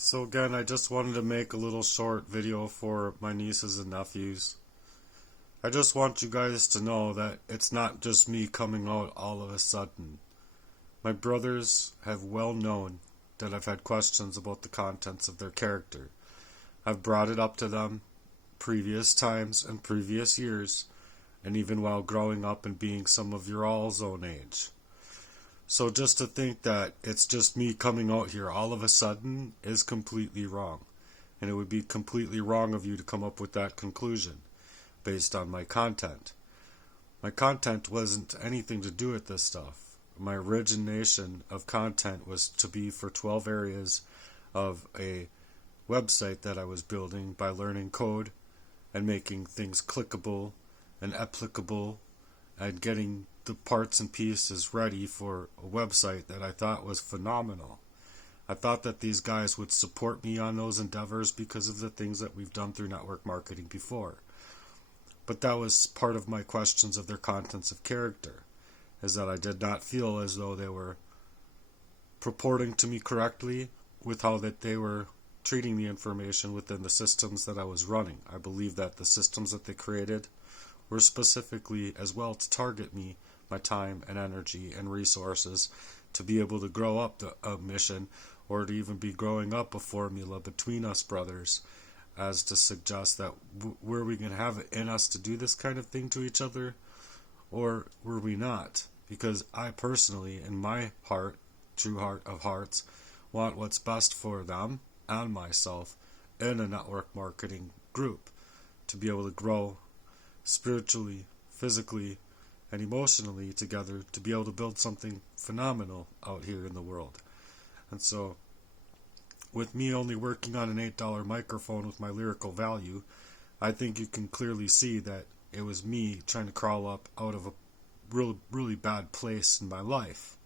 So again, I just wanted to make a little short video for my nieces and nephews. I just want you guys to know that it's not just me coming out all of a sudden. My brothers have well known that I've had questions about the contents of their character. I've brought it up to them previous times and previous years, and even while growing up and being some of your all's own age. So just to think that it's just me coming out here all of a sudden is completely wrong. And it would be completely wrong of you to come up with that conclusion based on my content. My content wasn't anything to do with this stuff. My origination of content was to be for 12 areas of a website that I was building by learning code and making things clickable and applicable and getting the parts and pieces ready for a website that I thought was phenomenal. I thought that these guys would support me on those endeavors because of the things that we've done through network marketing before. But that was part of my questions of their contents of character, is that I did not feel as though they were purporting to me correctly with how that they were treating the information within the systems that I was running. I believe that the systems that they created were specifically as well to target me, my time and energy and resources to be able to grow up a mission or to even be growing up a formula between us brothers as to suggest that were we going to have it in us to do this kind of thing to each other or were we not? Because I personally, in my heart, true heart of hearts, want what's best for them and myself in a network marketing group to be able to grow spiritually, physically, and emotionally together to be able to build something phenomenal out here in the world. And so, with me only working on an $8 microphone with my lyrical value, I think you can clearly see that it was me trying to crawl up out of a really bad place in my life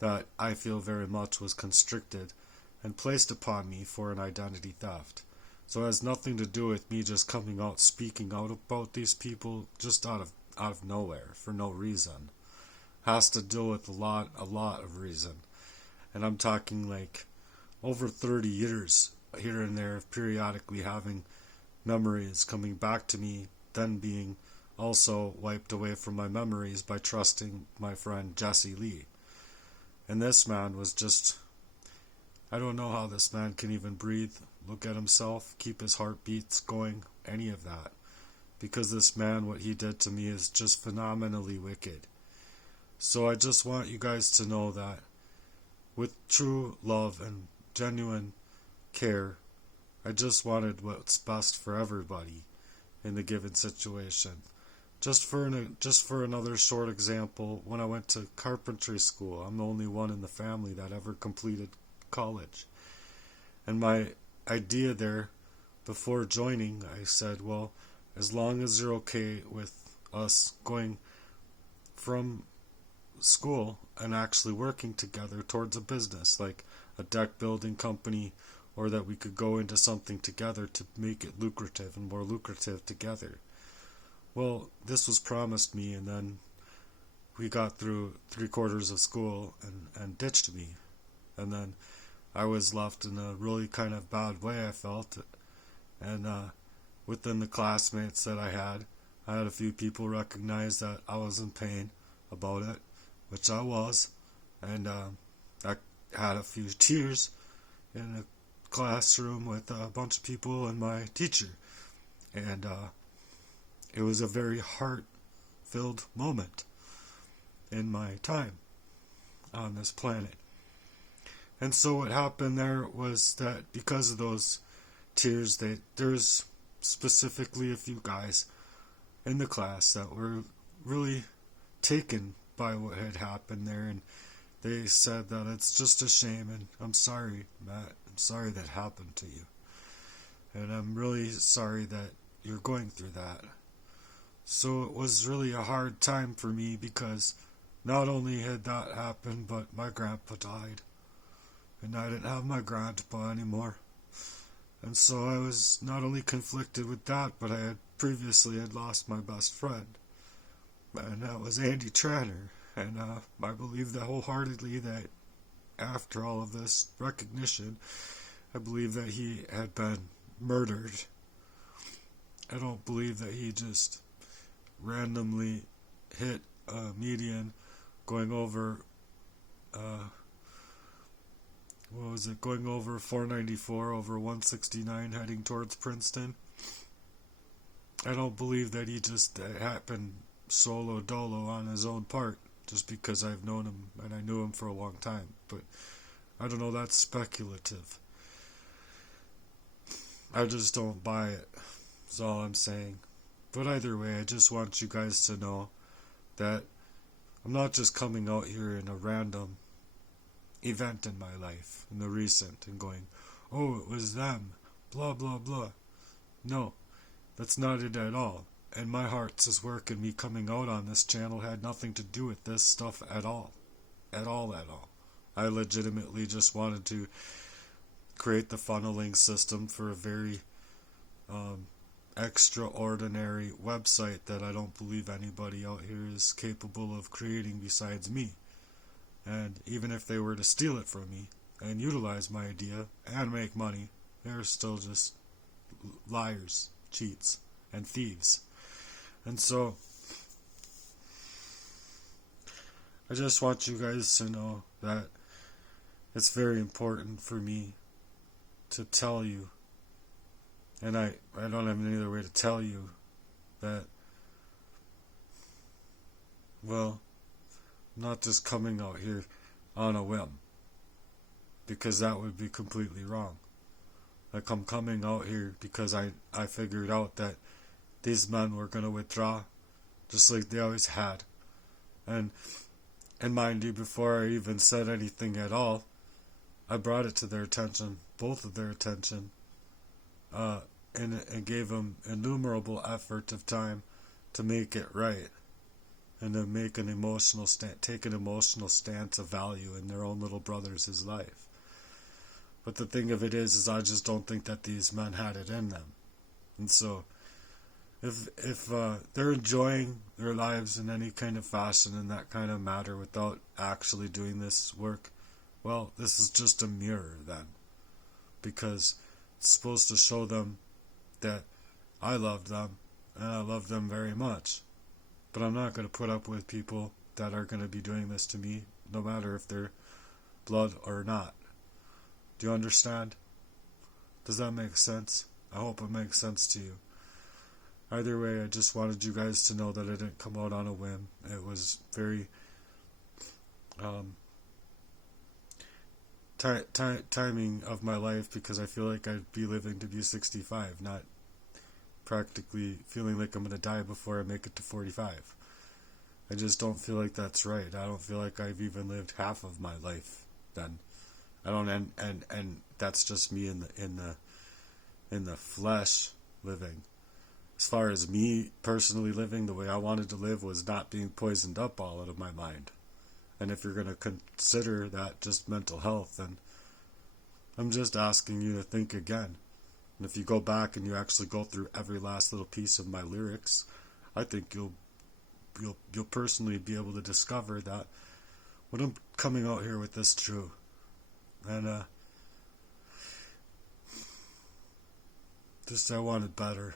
that I feel very much was constricted and placed upon me for an identity theft. So it has nothing to do with me just coming out speaking out about these people just out of nowhere for no reason. Has to do with a lot of reason. And I'm talking like over 30 years here and there of periodically having memories coming back to me, then being also wiped away from my memories by trusting my friend Jesse Lee. And this man was just, I don't know how this man can even breathe, look at himself, keep his heartbeats going, any of that. Because this man, what he did to me is just phenomenally wicked. So I just want you guys to know that with true love and genuine care, I just wanted what's best for everybody in the given situation. Just for another short example, when I went to carpentry school, I'm the only one in the family that ever completed college. And my idea there, before joining, I said, well, as long as you're okay with us going from school and actually working together towards a business, like a deck building company, or that we could go into something together to make it lucrative and more lucrative together. Well, this was promised me, and then we got through 3/4 of school and ditched me. And then I was left in a really kind of bad way, I felt. And within the classmates that I had a few people recognize that I was in pain about it, which I was. And I had a few tears in a classroom with a bunch of people and my teacher. And it was a very heart-filled moment in my time on this planet. And so what happened there was that because of those tears, there's specifically a few guys in the class that were really taken by what had happened there, and they said that it's just a shame, and I'm sorry, Matt, I'm sorry that happened to you. And I'm really sorry that you're going through that. So it was really a hard time for me because not only had that happened, but my grandpa died. And I didn't have my grandpa anymore. And so I was not only conflicted with that, but I had previously lost my best friend. And that was Andy Tranner. And I believe that wholeheartedly that after all of this recognition I believe that he had been murdered. I don't believe that he just randomly hit a median going over, going over 494 over 169 heading towards Princeton. I don't believe that he just happened solo dolo on his own part just because I've known him and I knew him for a long time. But I don't know, that's speculative. I just don't buy it. That's all I'm saying. But either way, I just want you guys to know that I'm not just coming out here in a random event in my life, in the recent, and going, oh, it was them, blah, blah, blah. No, that's not it at all. And my heart's work and me coming out on this channel had nothing to do with this stuff at all. At all. I legitimately just wanted to create the funneling system for a very extraordinary website that I don't believe anybody out here is capable of creating besides me. And even if they were to steal it from me and utilize my idea and make money, they're still just liars, cheats, and thieves. And so I just want you guys to know that it's very important for me to tell you, and I don't have any other way to tell you that, well, I'm not just coming out here on a whim, because that would be completely wrong. Like, I'm coming out here because I figured out that these men were going to withdraw, just like they always had. And mind you, before I even said anything at all, I brought it to their attention, both of their attention, and gave them innumerable effort of time to make it right, and to make an emotional take an emotional stance of value in their own little brother's life. But the thing of it is I just don't think that these men had it in them. And so, if they're enjoying their lives in any kind of fashion in that kind of matter without actually doing this work, well, this is just a mirror then. Because it's supposed to show them that I love them, and I love them very much. But I'm not going to put up with people that are going to be doing this to me, no matter if they're blood or not. Do you understand? Does that make sense? I hope it makes sense to you. Either way, I just wanted you guys to know that it didn't come out on a whim. It was very timing of my life, because I feel like I'd be living to be 65, not practically feeling like I'm going to die before I make it to 45. I just don't feel like that's right. I don't feel like I've even lived half of my life then. I don't, and that's just me in the flesh living. As far as me personally living, the way I wanted to live was not being poisoned up all out of my mind. And if you're going to consider that just mental health, then I'm just asking you to think again. And if you go back and you actually go through every last little piece of my lyrics, I think you'll personally be able to discover that what I'm coming out here with is true. And just I wanted better.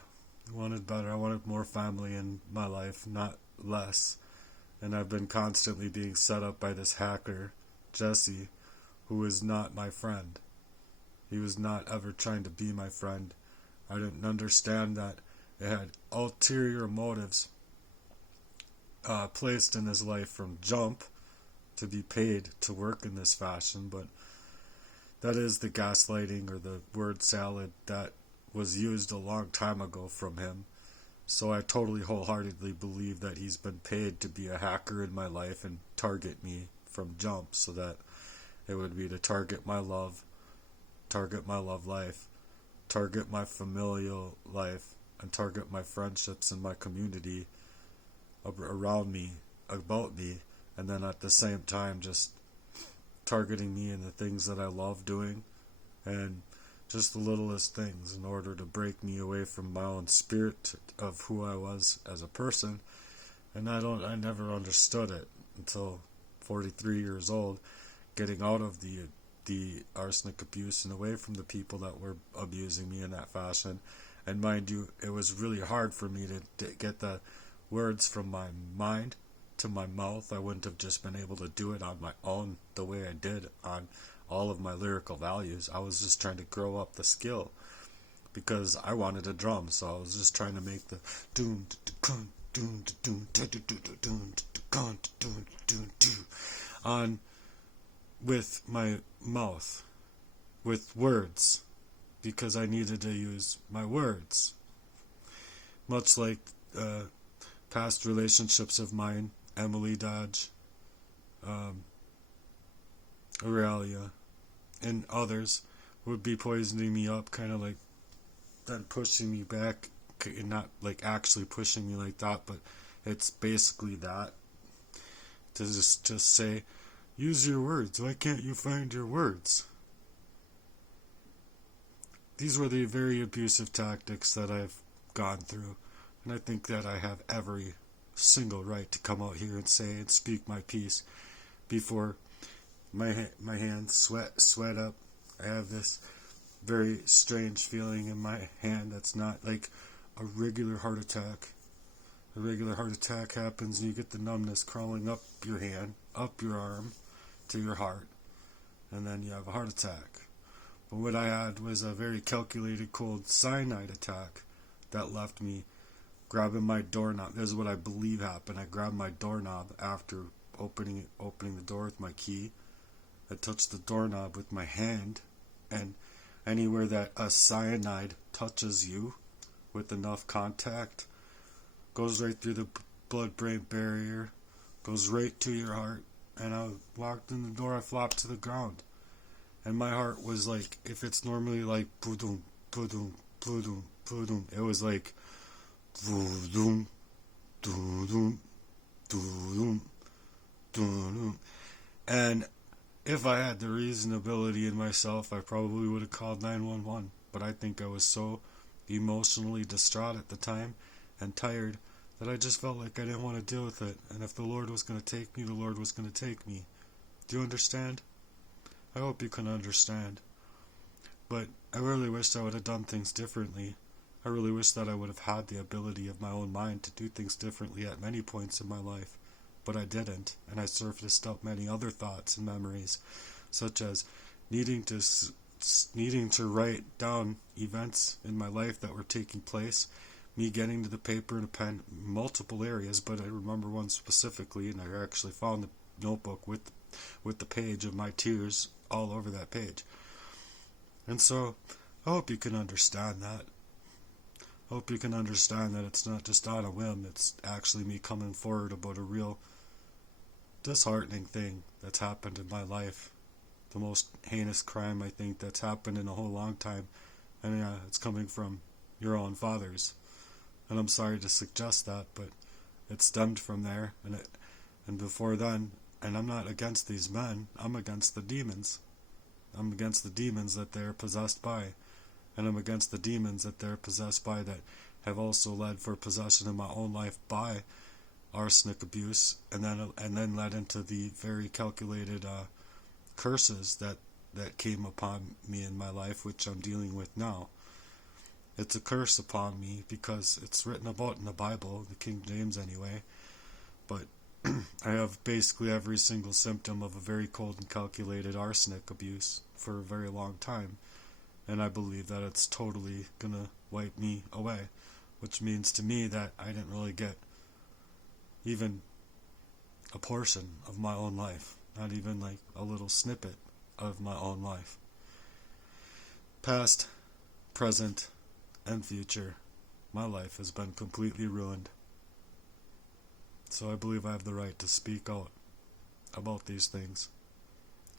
I wanted more family in my life, not less. And I've been constantly being set up by this hacker, Jesse, who is not my friend. He was not ever trying to be my friend. I didn't understand that it had ulterior motives placed in his life from jump to be paid to work in this fashion, but that is the gaslighting, or the word salad, that was used a long time ago from him. So I totally wholeheartedly believe that he's been paid to be a hacker in my life and target me from jump, so that it would be to target my love life, target my familial life, and target my friendships and my community around me, about me, and then at the same time just targeting me in the things that I love doing, and just the littlest things, in order to break me away from my own spirit of who I was as a person. And I never understood it until 43 years old, getting out of the the arsenic abuse and away from the people that were abusing me in that fashion. And mind you, it was really hard for me to get the words from my mind to my mouth. I wouldn't have just been able to do it on my own the way I did on all of my lyrical values. I was just trying to grow up the skill because I wanted a drum, so I was just trying to make the doom on with my mouth, with words, because I needed to use my words. Much like past relationships of mine, Emily Dodge, Aurelia, and others would be poisoning me up, kind of like then pushing me back, not like actually pushing me like that, but it's basically that, to just say, use your words, why can't you find your words? These were the very abusive tactics that I've gone through, and I think that I have every single right to come out here and say and speak my piece before my hands sweat up. I have this very strange feeling in my hand that's not like a regular heart attack. A regular heart attack happens and you get the numbness crawling up your hand, up your arm, to your heart, and then you have a heart attack. But what I had was a very calculated cold cyanide attack that left me grabbing my doorknob. This is what I believe happened. I grabbed my doorknob after opening the door with my key. I touched the doorknob with my hand, and anywhere that a cyanide touches you with enough contact goes right through the blood-brain barrier, goes right to your heart. And I walked in the door, I flopped to the ground. And my heart was like, if it's normally like boom, boom, boom, boom, it was like boom, boom, boom, boom. And if I had the reasonability in myself, I probably would have called 911. But I think I was so emotionally distraught at the time and tired that I just felt like I didn't want to deal with it. And if the Lord was going to take me, the Lord was going to take me. Do you understand? I hope you can understand. But I really wish I would have done things differently. I really wish that I would have had the ability of my own mind to do things differently at many points in my life. But I didn't, and I surfaced up many other thoughts and memories, such as needing to write down events in my life that were taking place, me getting to the paper and a pen, multiple areas, but I remember one specifically, and I actually found the notebook with the page of my tears all over that page. And so, I hope you can understand that. I hope you can understand that it's not just on a whim, it's actually me coming forward about a real disheartening thing that's happened in my life. The most heinous crime, I think, that's happened in a whole long time. And yeah, it's coming from your own fathers. And I'm sorry to suggest that, but it stemmed from there. And before then, and I'm not against these men, I'm against the demons. I'm against the demons that they're possessed by. And I'm against the demons that they're possessed by that have also led for possession in my own life by arsenic abuse, and then led into the very calculated curses that came upon me in my life, which I'm dealing with now. It's a curse upon me because it's written about in the Bible, the King James anyway, but I have basically every single symptom of a very cold and calculated arsenic abuse for a very long time, and I believe that it's totally gonna wipe me away, which means to me that I didn't really get even a portion of my own life, not even like a little snippet of my own life. Past, present, and future, my life has been completely ruined. So I believe I have the right to speak out about these things.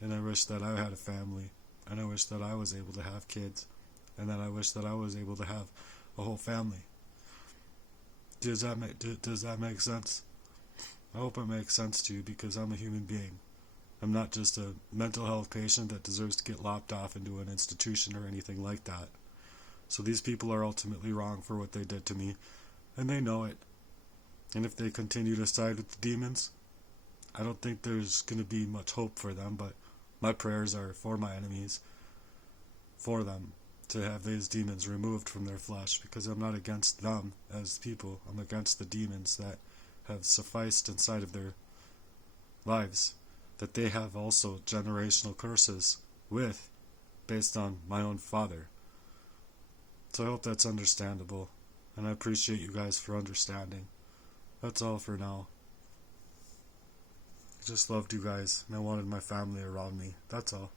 And I wish that I had a family, and I wish that I was able to have kids, and that I wish that I was able to have a whole family. Does that make sense? I hope it makes sense to you, because I'm a human being. I'm not just a mental health patient that deserves to get lopped off into an institution or anything like that. So these people are ultimately wrong for what they did to me, and they know it. And if they continue to side with the demons, I don't think there's going to be much hope for them, but My prayers are for my enemies, for them, to have these demons removed from their flesh, because I'm not against them as people. I'm against the demons that have sufficed inside of their lives, that they have also generational curses with, based on my own father. So I hope that's understandable, and I appreciate you guys for understanding. That's all for now. I just loved you guys, and I wanted my family around me. That's all.